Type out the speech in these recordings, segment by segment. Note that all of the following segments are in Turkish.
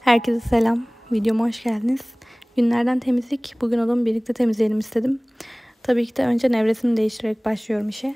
Herkese selam. Videoma hoş geldiniz. Günlerden temizlik. Bugün odamı birlikte temizleyelim istedim. Tabii ki de önce nevresimi değiştirerek başlıyorum işe.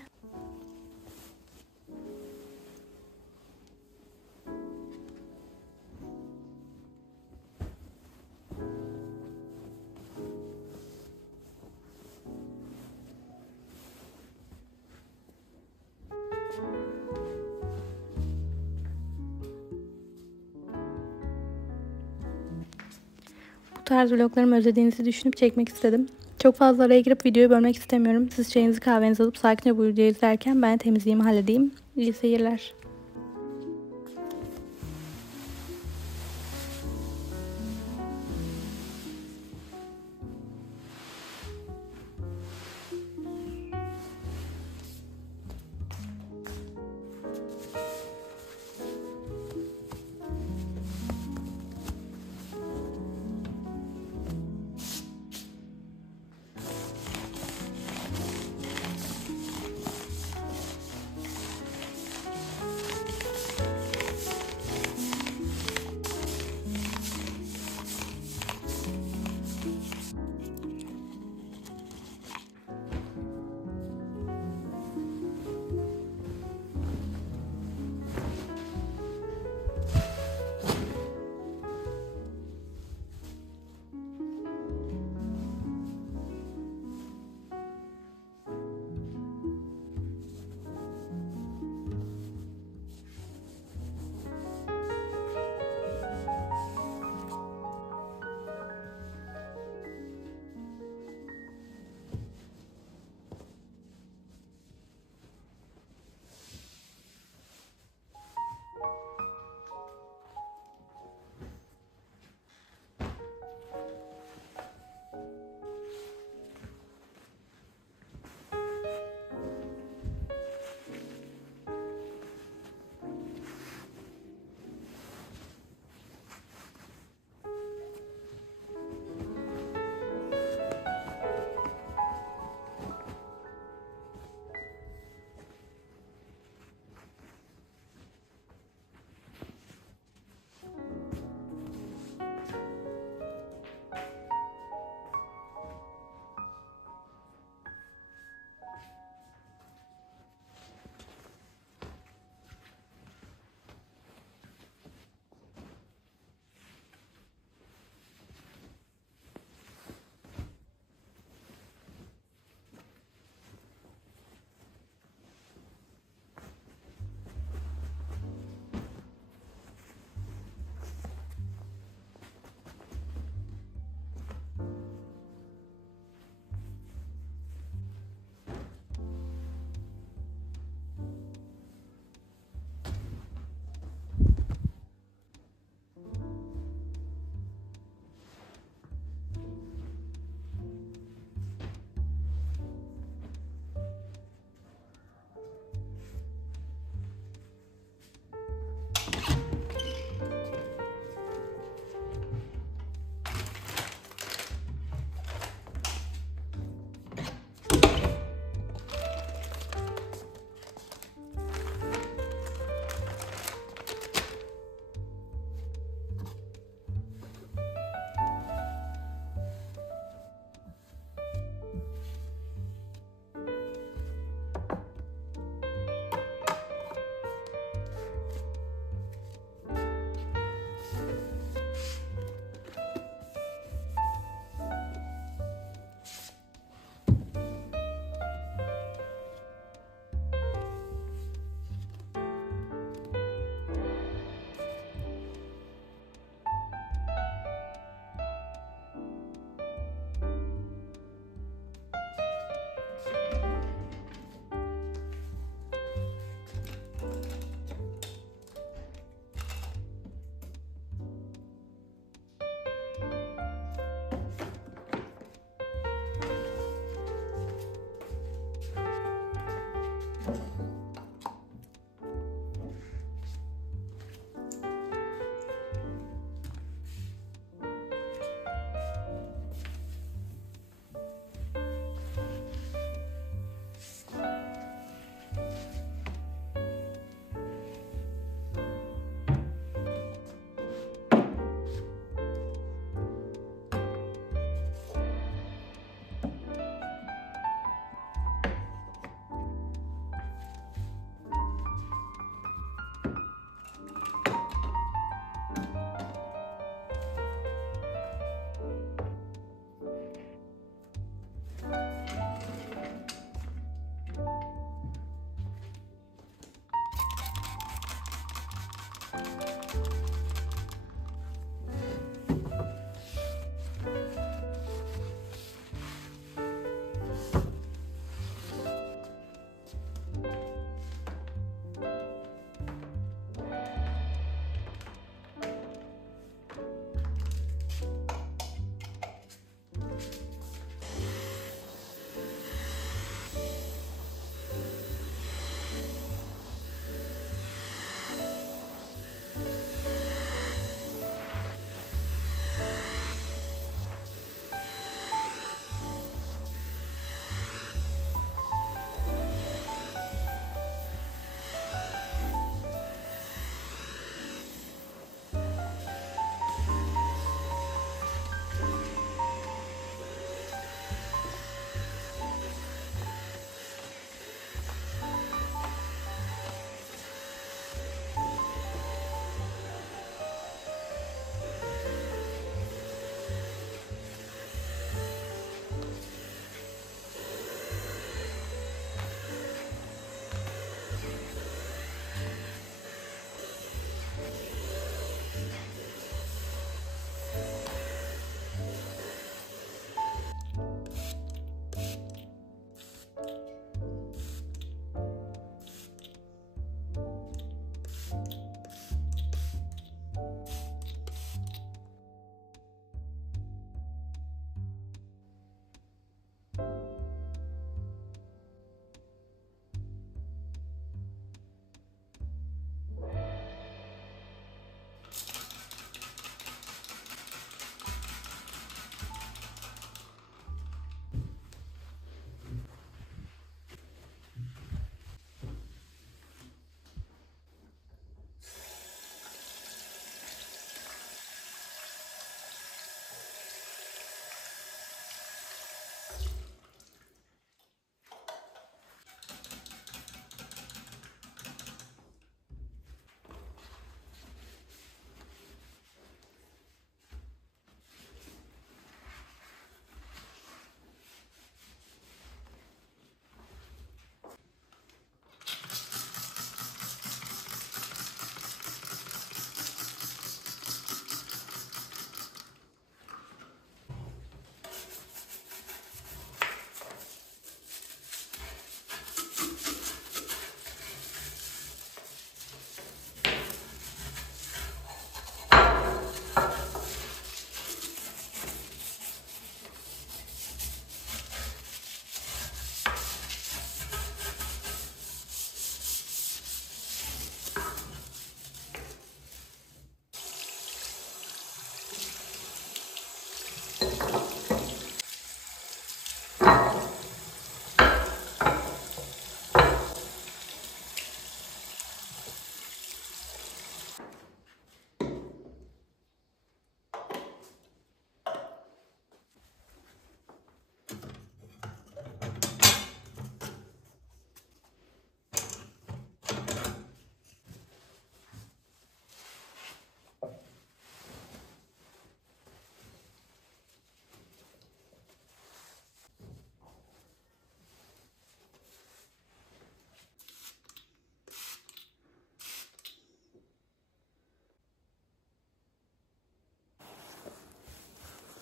Bu tarz vloglarımı özlediğinizi düşünüp çekmek istedim. Çok fazla araya girip videoyu bölmek istemiyorum. Siz çayınızı kahvenizi alıp sakince bu videoyu izlerken ben de temizliğimi halledeyim. İyi seyirler.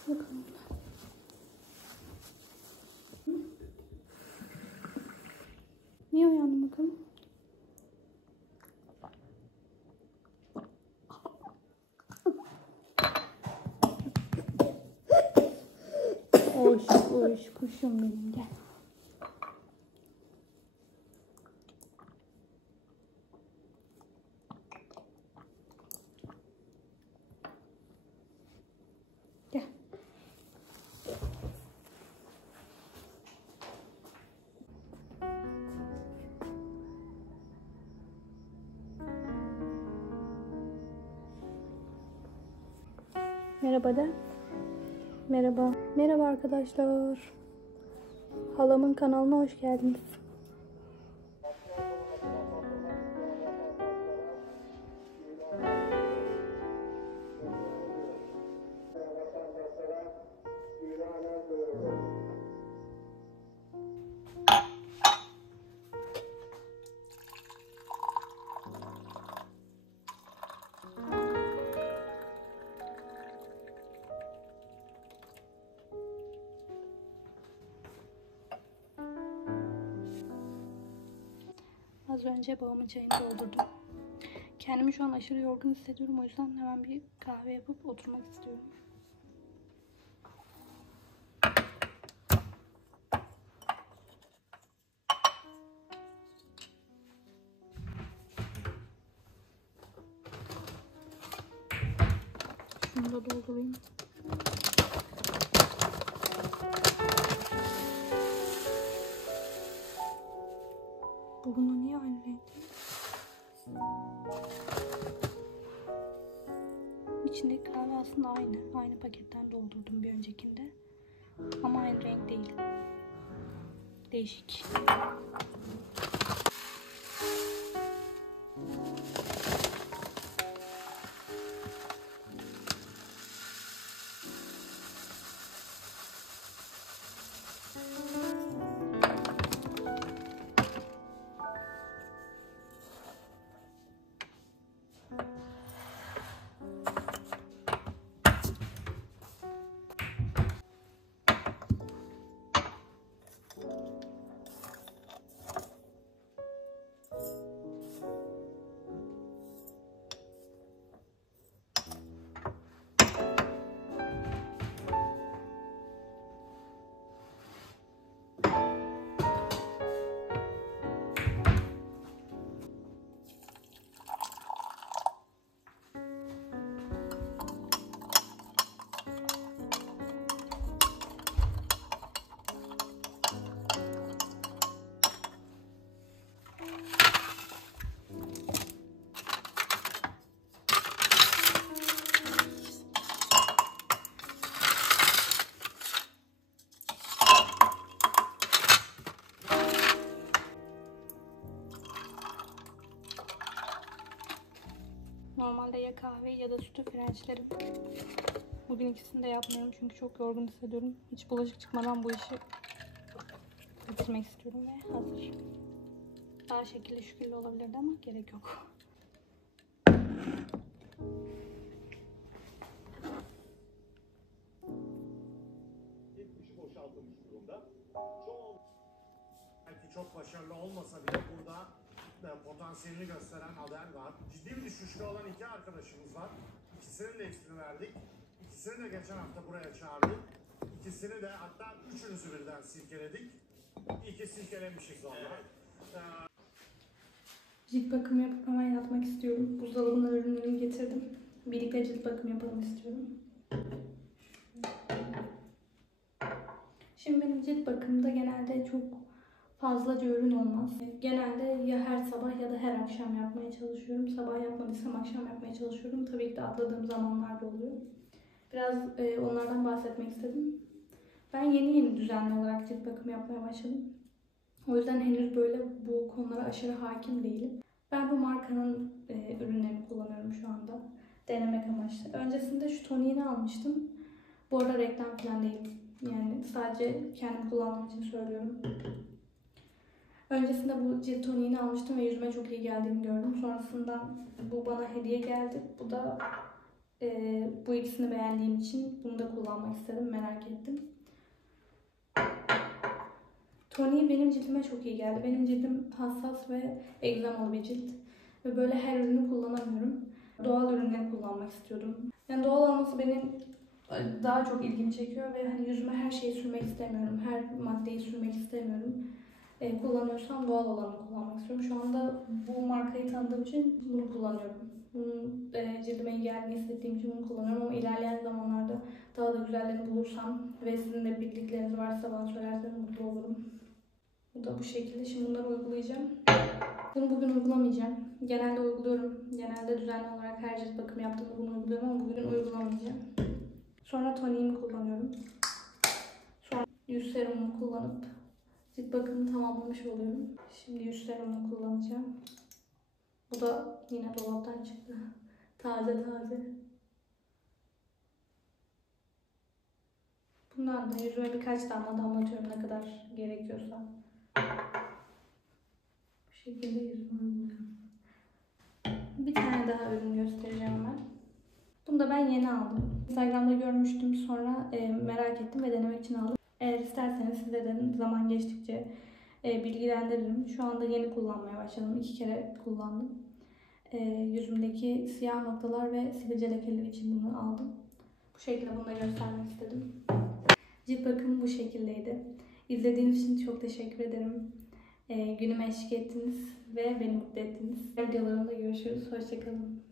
Bakalım. Niye uyandın bakalım? Hoş kuşum benim, gel. Gel. Merhaba de. Merhaba. Merhaba arkadaşlar. Halamın kanalına hoş geldiniz. Az önce babamın çayını doldurdum. Kendimi şu an aşırı yorgun hissediyorum. O yüzden hemen bir kahve yapıp oturmak istiyorum. Şunu da doldurayım. Burnu niye aynı renkte? İçindeki kahve aslında aynı. Aynı paketten doldurdum bir öncekinde. Ama aynı renk değil. Değişik. Normalde ya kahveyi ya da sütü frençlerim. Bugün ikisini de yapmıyorum çünkü çok yorgun hissediyorum. Hiç bulaşık çıkmadan bu işi bitirmek istiyorum ve hazır. Daha şekilli şükürlü olabilirdi ama gerek yok. Belki çok başarılı olmasa bile burada potansiyelini gösteren Adel var. Ciddi bir düşüşte olan iki arkadaşımız var. İkisinin de ismini verdik. İkisini de geçen hafta buraya çağırdık. İkisini de, hatta üçünüzü birden silkeledik. İyi ki silkelemişiz valla. Cilt bakımı yapıp hemen yatmak istiyorum. Buzdolabına ürünlerimi getirdim. Birlikte cilt bakımı yapalım istiyorum. Şimdi benim cilt bakımında genelde çok fazlaca ürün olmaz. Genelde ya her sabah ya da her akşam yapmaya çalışıyorum. Sabah yapmadıysam akşam yapmaya çalışıyorum. Tabii ki de atladığım zamanlar da oluyor. Biraz onlardan bahsetmek istedim. Ben yeni düzenli olarak cilt bakımı yapmaya başladım. O yüzden henüz böyle bu konulara aşırı hakim değilim. Ben bu markanın ürünlerini kullanıyorum şu anda. Denemek amaçlı. Öncesinde şu toniğini almıştım. Bu arada reklam falan değil. Yani sadece kendim kullandığım için söylüyorum. Öncesinde bu cilt toniğini almıştım ve yüzüme çok iyi geldiğini gördüm. Sonrasında bu bana hediye geldi. Bu da Bu ikisini beğendiğim için bunu da kullanmak istedim, merak ettim. Toniği benim cildime çok iyi geldi. Benim cildim hassas ve egzamalı bir cilt. Ve böyle her ürünü kullanamıyorum. Doğal ürünleri kullanmak istiyordum. Yani doğal olması benim daha çok ilgimi çekiyor ve hani yüzüme her şeyi sürmek istemiyorum. Her maddeyi sürmek istemiyorum. Kullanıyorsam doğal olanı kullanmak istiyorum. Şu anda bu markayı tanıdığım için bunu kullanıyorum. Bunun cildime iyi geldiğini hissettiğim için bunu kullanıyorum ama ilerleyen zamanlarda daha da güzellerini bulursam ve sizin de bildikleriniz varsa bana söylerseniz mutlu olurum. Bu da bu şekilde. Şimdi bunları uygulayacağım. Bunu bugün uygulamayacağım. Genelde uyguluyorum. Genelde düzenli olarak her cilt bakımı yaptığımda bunu uyguluyorum ama bugün uygulamayacağım. Sonra toniğimi kullanıyorum. Sonra yüz serumumu kullanıp cilt bakımını tamamlamış oluyorum. Şimdi yüz serumumu kullanacağım. Bu da yine dolaptan çıktı. Taze taze. Bundan da yüzüme birkaç damlatıyorum ne kadar gerekiyorsa. Bu şekilde yüzüme uyguluyorum. Bir tane daha ürün göstereceğim ben. Bunu da ben yeni aldım. Instagram'da görmüştüm, sonra merak ettim ve denemek için aldım. Eğer isterseniz size de zaman geçtikçe bilgilendiririm. Şu anda yeni kullanmaya başladım. 2 kere kullandım. Yüzümdeki siyah noktalar ve sivilce lekeleri için bunu aldım. Bu şekilde bunu da göstermek istedim. Cilt bakımı bu şekildeydi. İzlediğiniz için çok teşekkür ederim. Günüme eşlik ettiniz ve beni mutlu ettiniz. Videolarımda görüşürüz. Hoşçakalın.